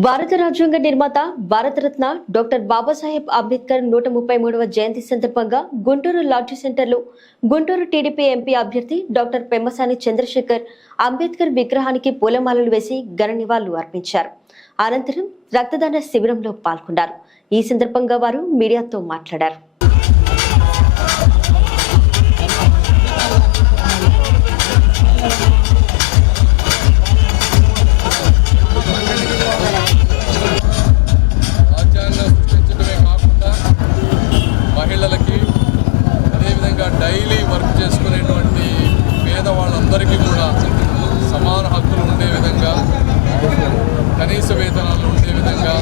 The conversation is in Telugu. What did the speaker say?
భారత రాజ్యాంగ నిర్మాత భారతరత్న డాక్టర్ బాబాసాహెబ్ అంబేద్కర్ 133వ జయంతి సందర్భంగా గుంటూరు లాడ్జి సెంటర్లో గుంటూరు టీడీపీ ఎంపీ అభ్యర్థి డాక్టర్ పెమ్మసాని చంద్రశేఖర్ అంబేద్కర్ విగ్రహానికి పూలమాలలు వేసి ఘన నివాళులు అర్పించారు. అనంతరం రక్తదాన శిబిరంలో పాల్గొన్నారు. ఈ సందర్భంగా వారు మీడియాతో మాట్లాడారు. మహిళలకి అదేవిధంగా డైలీ వర్క్ చేసుకునేటువంటి పేదవాళ్ళందరికీ కూడా సమాన హక్కులు ఉండే విధంగా, కనీస వేతనాలు ఉండే విధంగా